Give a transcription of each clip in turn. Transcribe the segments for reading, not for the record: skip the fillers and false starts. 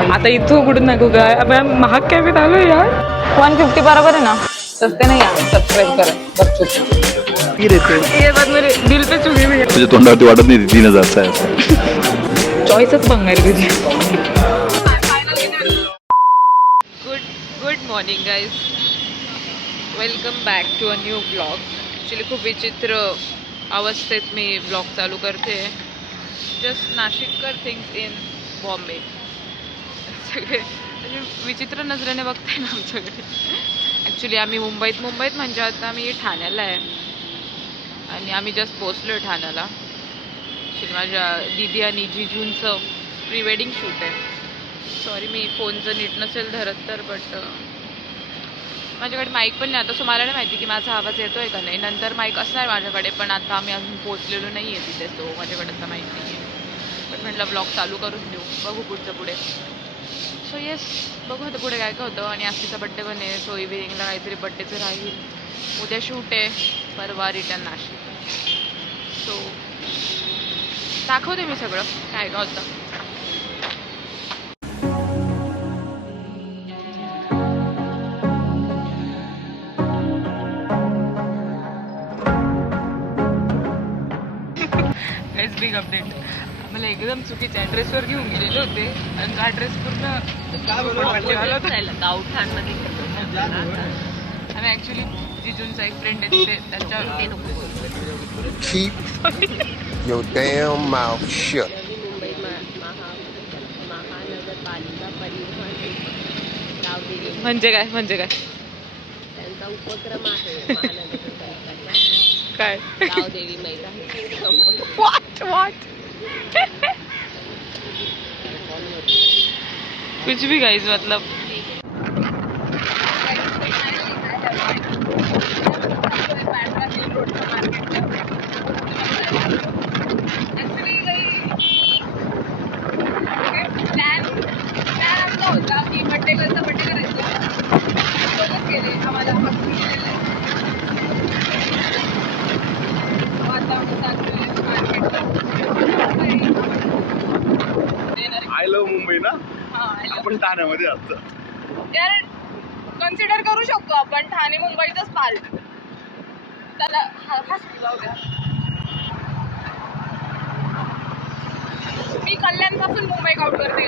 आता इथं उघडून नको काय आपण महाग कॅफेत आलो यार. 150 बरोबर आहे ना. सस्ते नाही आहे. सबस्क्राईब करा बच्चू. ये बात मेरे दिल पे चुभी हुई है. तुझ्या तोंडावरती वाटत नाही 3000चा आहे. चॉईसच बंगाल तुझी. Good morning guys. Welcome back to a new blog. Actually खूप विचित्र अवस्थेत मी ब्लॉग चालू करते. जस्ट नाशिककर थिंग्स इन बॉम्बे. सगळे म्हणजे विचित्र नजरेने बघताय ना आमच्याकडे. ॲक्च्युली आम्ही मुंबईत म्हणजे आता आम्ही ठाण्याला आहे आणि आम्ही जस्ट पोचलो आहे ठाण्याला. ॲक्च्युली माझ्या दीदी आणि जिजूंचं प्री वेडिंग शूट आहे. सॉरी मी फोनचं नीट नसेल धरत तर, बट माझ्याकडे माईक पण नाही आता. सो मला नाही माहिती की माझा आवाज येतो आहे का नाही. नंतर माईक असणार माझ्याकडे, पण आता आम्ही अजून पोचलेलो नाही आहे तिथे, सो माझ्याकडे आता माईक नाही आहे. पण म्हटलं ब्लॉग चालू करून देऊ, बघू पुढचं पुढे. सो येस, बघू आता पुढे काय काय होतं. आणि आस्तीचा बड्डे पण आहे, सो इव्हिनिंगला काहीतरी बड्डेचं राहील. उद्या शूट आहे, परवा रिटर्न नाशिक. सो दाखवते मी सगळं काय काय होतं. Big update. आम्हाला एकदम चुकीच्या ॲड्रेसवर घेऊन गेलेले होते आणि तो ॲड्रेस पूर्ण गावठाणमध्ये आम्ही ॲक्च्युली जिजूंचा एक फ्रेंड आहे तिथे, त्यांच्यावर म्हणजे काय त्यांचा उपक्रम आहे महानगरपालिकेचा. काय गावदेवी महिला कुछ भी गाइस. मतलब आय लव्ह मुंबई ना. आपण ठाण्यामध्ये असतो यार, कन्सिडर करू शकतो आपण ठाणे मुंबईचाच पार्ट. त्याला हा सुटला होता. मी कल्याणपासून मुंबई काउंट करते.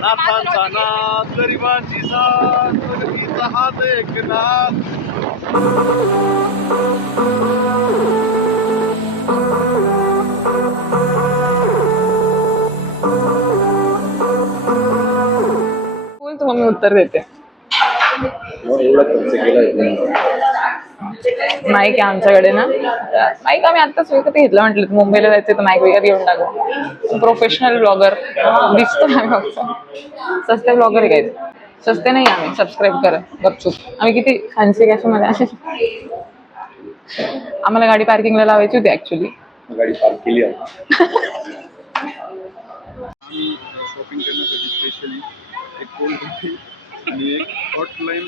नाथांचा नाथ गरिबांची साथ प्रगतीचा हात एकनाथ. मम्मी उत्तर देते. माईक आहे आमच्याकडे ना. माईक आम्ही आत्ताच विकत घेतलं. म्हटलं मुंबईला जायचं तर माईक विकत घेऊन टाकू. प्रोफेशनल ब्लॉगर दिसतो आम्ही फक्त. सस्ते ब्लॉगर आहे. सस्ते नाही आम्ही. सबस्क्राईब करा गपचूप. आम्ही किती फॅन्सी कॅफेमध्ये. आम्हाला गाडी पार्किंगला लावायची होती ऍक्च्युली. गाडी पार्क केली आहे. शॉपिंग करण्यासाठी स्पेशली एक कोल्ड कॉफी आणि एक हॉट लाईम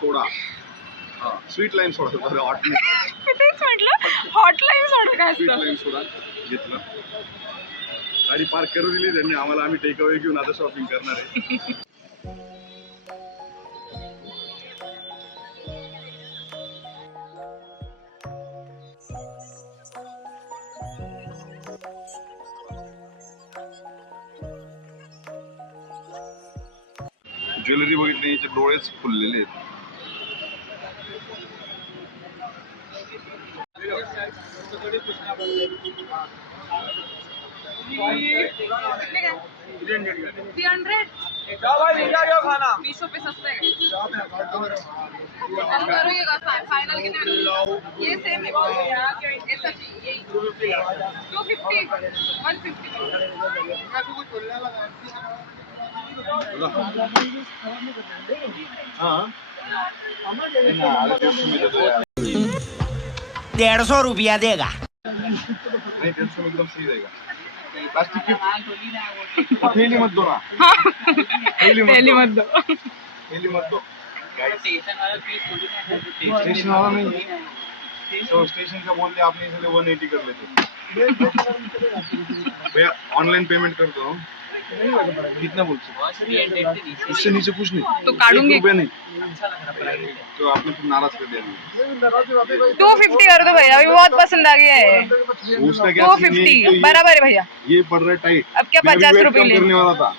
सोडा. स्वीट लाईम सोडा. हॉट तेच म्हटलं, हॉट लाईम सोडा काय स्वीट असतं. लाईम सोडा घेतलं. गाडी पार्क करू दिली त्यांनी आम्हाला. आम्ही टेक अवे घेऊन आता शॉपिंग करणार आहे. ज्वेलरी बघितली, याचे डोळेच फुललेले आहेत. फाइनल कितने ये सेम है. ये सब 250 150. हाँ 150 रुपया देगा. नहीं 150 में एकदम सही रहेगा. प्लास्टिक की थैली मत दो ना. थैली मत दो. स्टेशन वाला नहीं है तो स्टेशन का बोलते आपने इसलिए 180 कर लेते. भैया ऑनलाइन पेमेंट कर दो. कितना बोलते? इससे नीचे कुछ नहीं, तो काढूंगी। 1 रुपया नहीं, तो आपने फिर नाराज कर दिया। 250 कर दो भैया, अभी बहुत पसंद आ गया है। उसका क्या 250 बराबर है भैया। ये पड़ रहा है टाइट। अब क्या मैं अभी 50 weight रुपए कम ले करने वाला था,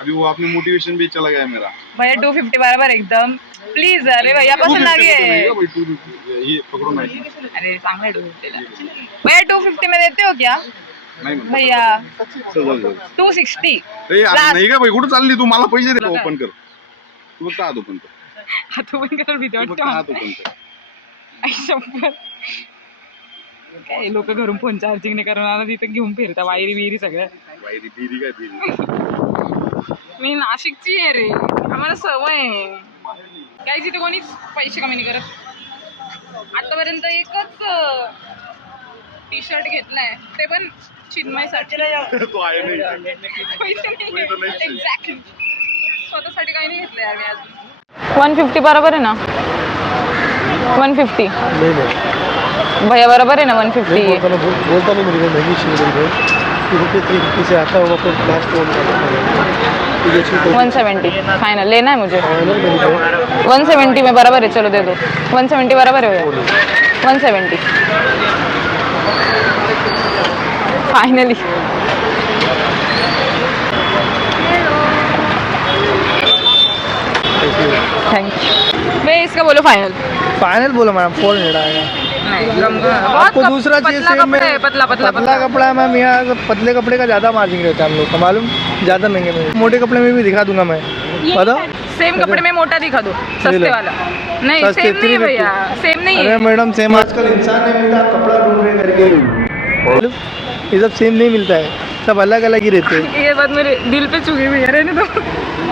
अभी वो आपने मोटिवेशन भी चला गया मेरा। भैया 250 बराबर एकदम, प्लीज। अरे भैया पसंद आ गया है। ये पकड़ो ना। अरे सामने 250 ला। भैया 250 में देते हो क्या नाही म्हणत. भैया? चल. 260 ए यार, Last. नाही का भाई, कुठं चालली तू? मला पैसे दे. नका. ओपन कर तू, फक्त हात ओपन कर. हात ओपन कर, भीती तू फक्त वाटतं. हात ओपन कर. आई शपथ. काय लोक घरून फोन चार्जिंग नाही करणार, तिथं घेऊन फिरता वायरी बिरी सगळं. वायरी बिरी काय बिरी? मी नाशिकची आहे रे, आम्हाला सवय आहे. काही तिथे कोणीच पैसे कमी नाही करत. आतापर्यंत एकच टी शर्ट घेतलाय, ते पण चिन्मयसाठी. तो आहे नाही. पैसे कोणी तर नाहीच आहे. एक्झॅक्टली. स्वतःसाठी काही नाही घेतलंय यार मी अजून. 150 बरोबर आहे ना? 150 भैया बरोबर आहे ना? 150 बोलता नहीं मेरी महंगी चीज रुपये 350 से आता होगा तो लास्ट 170 फाइनल लेना है मुझे. 170 में बराबर है, चलो दे दो. 170 बराबर है भैया. 170 फाइनली. Thank you. मैं इसका बोलो फाइनल. फाइनल बोलो मैम 400 आएगा। आपको दूसरा चीज सेम में पतला कपड़ा है मैम। यहाँ पतले कपड़े का ज़्यादा मार्जिन रहता है हम लोग का, मालूम? ज़्यादा महंगे में मोटे कपड़े में भी दिखा दूंगा मैं, पता? सेम कपड़े में मोटा दिखा दो, सस्ते वाला. नहीं सस्ते, सेम नहीं है 350 भैया, सेम नहीं अरे है. मैडम सेम आजकल इंसान नहीं मिलता, कपड़ा ढूंढ रहे करके, ये सब सेम नहीं मिलता है, सब अलग अलग ही रहते हैं। ये बात मेरे दिल पे चुकी हुई है, रहने दो.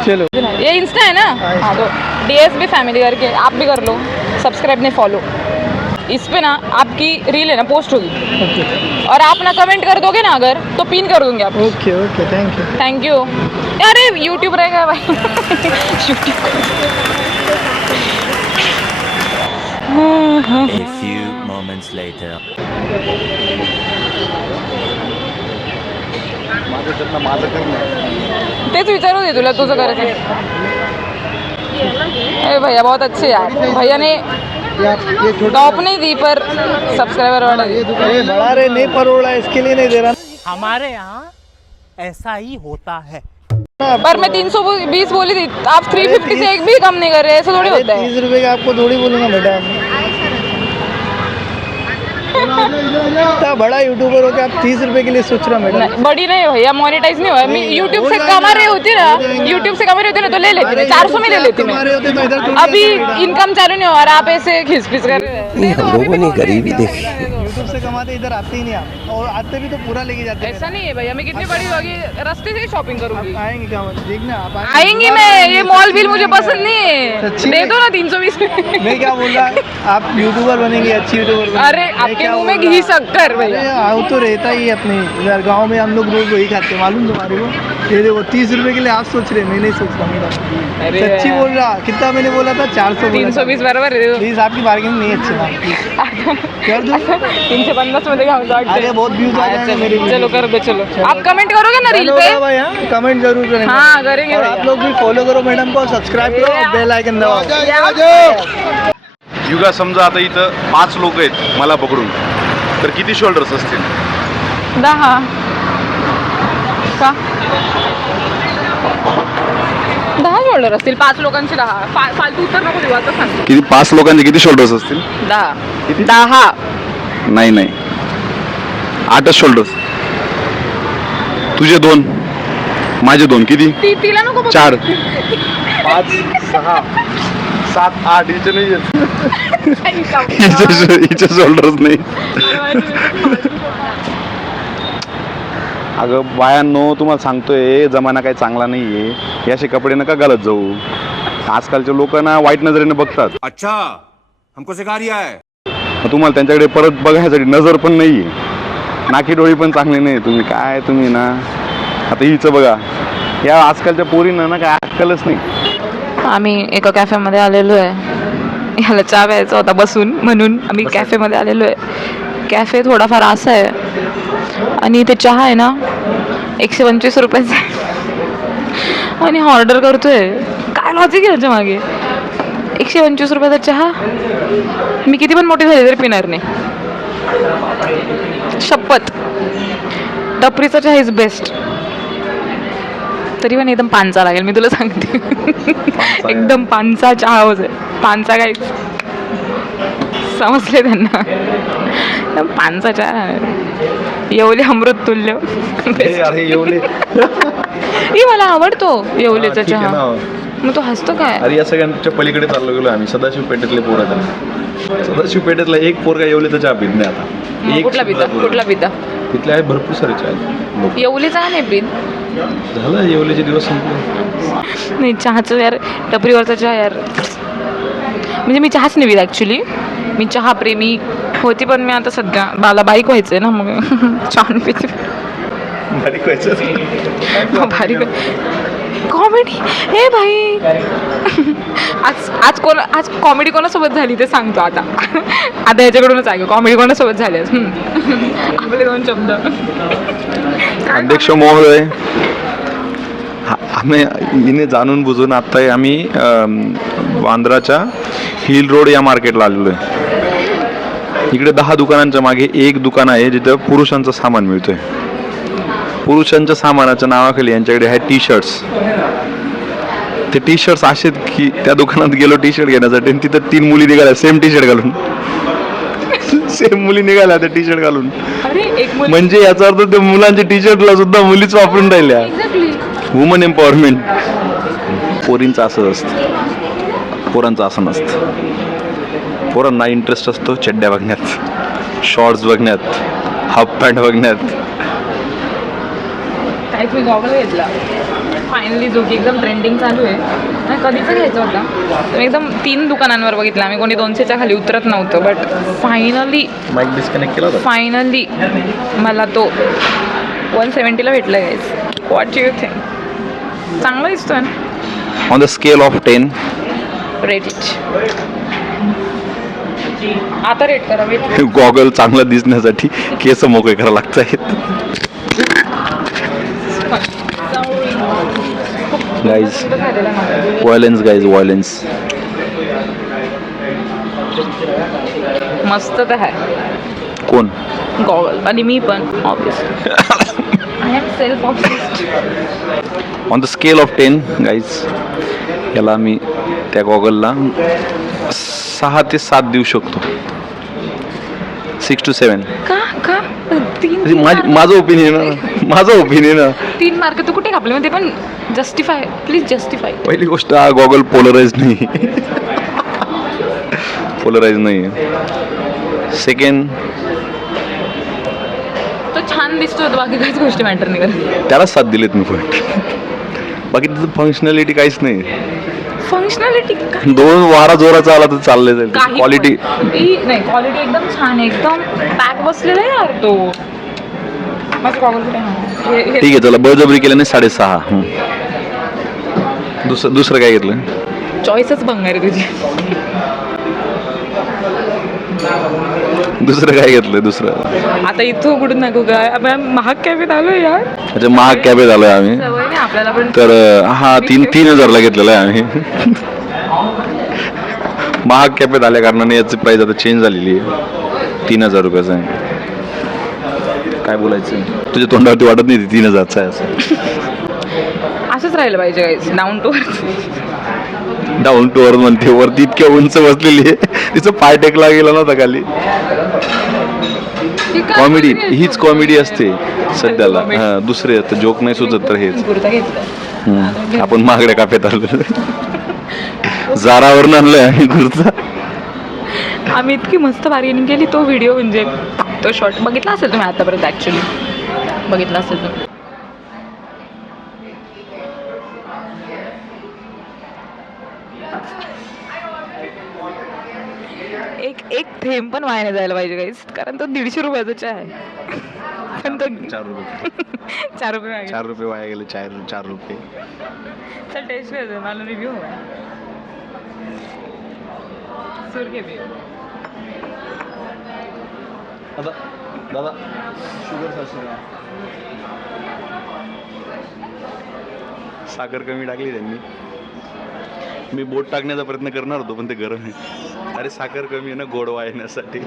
चलो ये इंस्टा है ना? हाँ तो DSB फैमिली करके आप भी कर लो सब्सक्राइब, नहीं फॉलो. इस पे ना आपकी रील है ना पोस्ट होगी, और आप ना कमेंट कर दोगे ना अगर, तो पिन कर दूंगी आप. Okay okay thank you. Thank you. अरे यूट्यूब रहेगा भाई. YouTube. A few moments later. माझं त्यांना माझं करणं. तेच विचारू दे तुला तुझं करायचं. अरे भैया बहुत अच्छे यार, भैया ने टॉप नहीं दी पर सब्सक्राइबर बढ़ा दी. अरे बढ़ा रहे नहीं, पर उड़ा इसके लिए नहीं दे रहा हमारे यहाँ ऐसा ही होता है। ना। पर मैं 320 बोली थी, आप 350 से एक भी कम नहीं कर रहे, ऐसा थोड़ी होता है. 30 रुपए का आपको थोड़ी बोलूंगा मैडम। इतना बड़ा यूट्यूबर हो के आप 30 रुपए के लिए सोच रहे हो मैडम? नहीं, बड़ी नहीं भैया, मोनेटाइज नहीं हुआ. यूट्यूब से कमा रही होती ना, यूट्यूब से कमा रही होती ना तो ले लेती मैं, 400 में ले लेती मैं. होते तो इधर थोड़ी अभी आते मैडम। इनकम चालू नहीं हुआ और आप ऐसे खिसपिस कर रहे हैं. हम लोगों ने गरीबी देखी. यूट्यूब से कमाते इधर आते ही नहीं आप, और आते भी तो पूरा लेके जाते हैं। ऐसा नहीं है भैया, मैं कितनी बड़ी होगी, रास्ते से शॉपिंग करूंगी. आप आएंगे क्या मतलब? देखना आप आएंगी मैं, ये मॉल बिल मुझे पसंद नहीं है. सच्ची दे में? दो ना 320 में. मैं क्या बोल रहा, आप यूट्यूबर बनेंगे, अच्छी यूट्यूबर बनेंगे। अरे मैं आपके क्या मुंह बोल में रहा? घी शक्कर अरे भैया. आओ तो रहता ही है अपने इधर गाँव में, हम लोग रोज वही खाते हैं, मालूम तुम्हारे को? ये देखो 30 रुपए के लिए आप सोच रहे, मैं नहीं सोच रहा मैडम, अरे सच्ची यार. बोल रहा। कितना मैंने बोला था? 400 320 बरोबर आहे. प्लीज, आपकी बार्गेनिंग नहीं अच्छी ना, प्लीज कर दो। 350 मध्ये घालून अरे वाटते. बहुत व्यूज आ जाएंगे मेरे वीडियो चलो कर दो, चलो. आप कमेंट करोगे ना रील पे? भाई कमेंट जरूर करेंगे। हाँ, करेंगे और भैया. आप लोग भी फॉलो करो मैडम को, सब्सक्राइब करो, बेल आइकन दबाओ। युगा समजा आता इथं 5 लोक आहेत मला पकडून, तर किती शोल्डर्स असतील? 10 का 10 शोल्डर असतील, 5 लोकांचे 10. फालतू उत्तर नको देऊ, आता सांग. किती 5 लोकांचे किती शोल्डर्स असतील? 10. नाही 8च शोल्डर्स. तुझे 2, माझे 2, किती? तिला नको बघू. 4, 5, 6, 7, 8 हिचे नाही हिचे शोल्डर्स नाही. अगं बायांनो, तुम्हाला सांगतोय जमाना काही चांगला नाहीये, हे असे कपडे नका घालत जाऊ. आजकालचे लोक ना वाईट नजरेने बघतात. अच्छा हमको सिखा रिया है. मग तुम्हाला त्यांच्याकडे परत बघायसाठी नजर पण नाहीये, नाकी डोळी पण चांगली नाही. तुम्ही ना आता हिचं बघा, या आजकालच्या पोरींना ना काय अक्कलच नाही. आम्ही एका कॅफेमध्ये आलेलो आहे, ह्याला चहा प्यायचा होता बसून, म्हणून आम्ही कॅफेमध्ये आलेलो आहे. कॅफे थोडाफार असा आहे आणि इथे चहा आहे ना 125 रुपयाचा आणि ऑर्डर करतोय. काय लॉजिक आहे याच्या मागे? 125 रुपयाचा चहा मी किती पण मोठी झाली तरी पिणार नाही. शपथ, टपरीचा चहा इज बेस्ट. तरी पण एकदम पानचा लागेल, मी तुला सांगते. एकदम पानचा चहा हवंच आहे. पानचा काय समजले त्यांना. एकदम पानचा चहा, येवले अमृत तुल्य. अरे येवले, ही मला आवडतो येवलेचा चहा. मग तो हसतो काय? अरे या सगळ्यांच्या पलीकडे चाललो गेलो आम्ही. सदाशिव पेठेतले पोरं. सदाशिव पेठेतला एक पोरगा येवलेचा चहा पित नाही आता. कुठला पिता? कुठला पिता? तिथले आहेत भरपूर सारे चहा. येवलेचा नाही पित. झालं येवलेचे दिवस संपले. नाही चहाचं यार, टपरीवरचा चहा यार, म्हणजे मी चहाच नाही पित ॲक्च्युली. मी चहा प्रेमी होती, पण मी आता सध्या मला बाईक व्हायचं आहे ना, मग चहा नाही पिते. बारीक व्हायचं. बारीक कॉमेडी. हे भाई, आज कॉमेडी कोणासोबत झाली ते सांगतो आता. आता याच्याकडूनच आहे, कॉमेडी कोणासोबत झाली आज. आपले 2 शब्द. अध्यक्ष महोदय, आम्ही हिने जाणून बुजून आता आम्ही बांद्राच्या हिल रोड या मार्केटला आलेलो आहे. इकडे 10 दुकानांच्या मागे एक दुकान आहे जिथं पुरुषांचं सामान मिळतोय. पुरुषांच्या सामानाच्या नावाखाली यांच्याकडे आहे टी शर्ट्स. ते टी शर्ट्स असे की त्या दुकानात गेलो टी शर्ट घेण्यासाठी, तिथं 3 मुली निघाल्या सेम टी शर्ट घालून. सेम मुली निघाल्या त्या टी शर्ट घालून. म्हणजे याचा अर्थ त्या मुलांच्या टी शर्टला सुद्धा मुलीच वापरून राहिल्या. Woman empowerment. पोरींचं असं असतं, पोरांचं असं नसतं. पोरांना इंटरेस्ट असतो चड्ड्या बघण्यात, शॉर्ट्स बघण्यात, हाफ पॅन्ट बघण्यात. काहीच मी गॉगल घेतला फायनली, जो की एकदम ट्रेंडिंग चालू आहे. नाही कधीचा घ्यायचा होता, तर एकदम 3 दुकानांवर बघितला आम्ही, कोणी 200च्या खाली उतरत नव्हतं. बट फायनली माईक डिस्कनेक्ट केला होता. फायनली मला तो 170ला भेटला गाईज. What you think? चांगला दिसतोय ना? On the scale of 10 rate it. आता रेट करा. वेट. गॉगल चांगला दिसण्यासाठी केस मोकळे करावं लागत आहेत. Guys violence, guys violence. मस्त तर आहे कोण? गॉगल. आणि मी पण obviously I am self obsessed. On the scale of 10 guys, याला मी त्या गॉगलला 6 ते 7 देऊ शकतो. 6 to 7. का का 3 माझं ओपिनियन. 3 मार्क तू कुठे कापले? ते पण जस्टिफाय, प्लीज जस्टिफाय. पहिली गोष्ट, हा गॉगल पोलराइज नाही. पोलराइज नाही. सेकंड, तो छान दिसतो, बाकी काहीच गोष्टी मॅटर नाही करत. त्याला 7 दिलेत मी पॉईंट. बाकी त्याचं फंक्शनॅलिटी काहीच नाही. फंक्शनॅलिटी 2 वारा जोराचा आला तर चालले जाईल. क्वालिटी नाही, क्वालिटी एकदम छान आहे, एकदम पॅक बसलेला आहे यार तो. माझं गॉगल कुठे आहे? ठीक आहे, चला बळजबरी केल्याने 6.5. दुसरं काय घेतलं? चॉईसच भंगार आहे तुझी. दुसरं काय घेतलं? दुसरं आता इथं कुठून नको काय, आपण महाग कॅफेत आलोय यार. अच्छा, महाग कॅफेत आलोय आम्ही. सवय नाही आपल्याला पण. तर हा 3,000ला घेतलेला आहे आम्ही. महाग कॅफेत आल्या कारणाने याची प्राइस आता चेंज झालेली आहे. 3,000 रुपयाचं आहे. काय बोलायचं, तुझ्या तोंडावरती वाटत नाही 3,000चं आहे असं. असंच राहिलं पाहिजे guys, down to earth. Down to earth म्हणते, वरती इतक्या उंच बसलेली आहे, तिचं पाय टेकला गेला नव्हता खाली. कॉमेडी हीच कॉमेडी असते सध्याला. हा, दुसरे जोक नाही सुचत तर हेच. आपण महागड्या काफ्यात आलो, जारावरून आणलोय आम्ही कुर्ता. आम्ही इतकी मस्त बार्गेनिंग केली. तो व्हिडिओ म्हणजे तो शॉर्ट बघितला असेल तुम्ही आतापर्यंत, ॲक्च्युली बघितला असेल तुम्ही. एक थेंब पण वाया नाही जायला पाहिजे गाईस, कारण तो 150 रुपयाचा आहे. पण तो 4 रुपये 4 रुपये वाया गेले. 4 रुपये वाया गेले. 4 रुपये. चल टेस्ट करायचं, मला रिव्ह्यू हवा. सुर घे मी. आता दादा शुगर 700 ग्राम. साखर कमी टाकली त्यांनी. मी बोट टाकण्याचा प्रयत्न करणार होतो पण ते गरम आहे. अरे साखर कमी आहे ना गोडवा येण्यासाठी.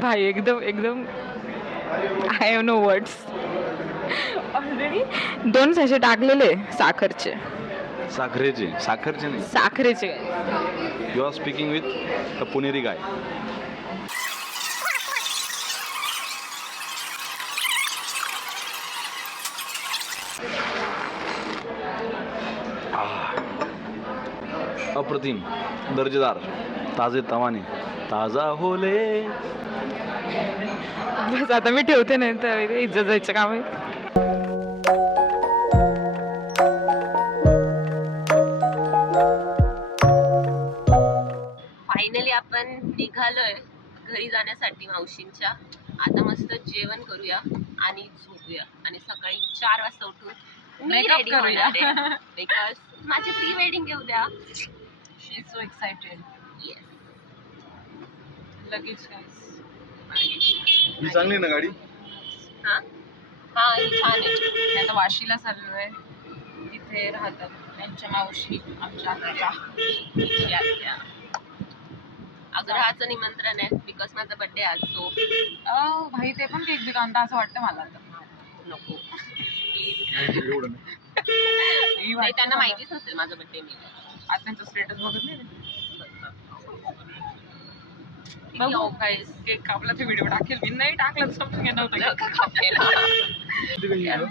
भाई एकदम एकदम I have no words. Already 2 sachet टाकलेले साखरचे. साखरचे नाही. साखरेचे. You are speaking with a पुणेरी गाय. अप्रतिम, दर्जेदार, ताजे तवाने, ताजा होले. बस आता मी ठेवते नाही तर इज्जत जायचं काम आहे. फायनली आपण निघालोय घरी जाण्यासाठी मावशींच्या. आता मस्त जेवण करूया आणि झोपूया आणि सकाळी 4 वाजता उठून Makeup करूया. बिकॉज माझी प्री वेडिंग घेऊ द्या. शी इज सो एक्साइटेड. Yes. लगेच guys. ही चांगली ना गाडी. हा हा ही छान आहे. मी आता वाशीला चाललो आहे. तिथे राहतात त्यांच्या मावशी आमच्या आत्या. आग्रहाचं निमंत्रण आहे बिकॉज माझा बर्थडे आज. सो भाई ते पण केक बिक आणता असं वाटतं मला आता. नको. एवढं नाही. नाही, त्यांना माहितीच नसेल माझा बर्थडे. मी आज त्यांचं स्टेटस बघत नाही. बघू. केक कापला ते व्हिडिओ टाकेल. मी नाही टाकला तर समजून घेणार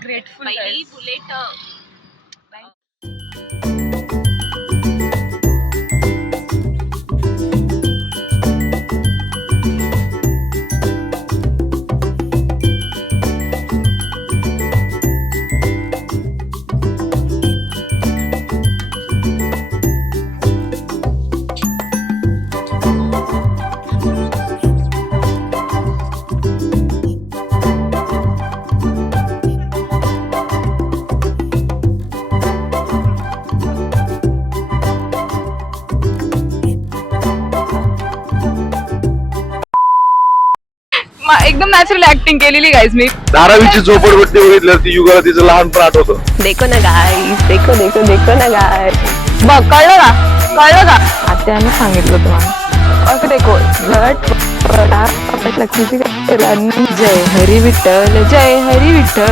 ग्रेटफुल. पहिली बुलेट एकदम नॅचरल ऍक्टिंग केलेली गाईज मी. धारावीची झोपडपट्टी बघितल्यावर ती युगाला तिचं लहानपण आठवतं. देखो ना गाईस, देखो देखो देखो ना गाईस. बघ कळलं का आत्याने सांगितलं तुम्हाला. ओके देखो लक्ष्मीची. जय हरी विठ्ठल, जय हरी विठ्ठल.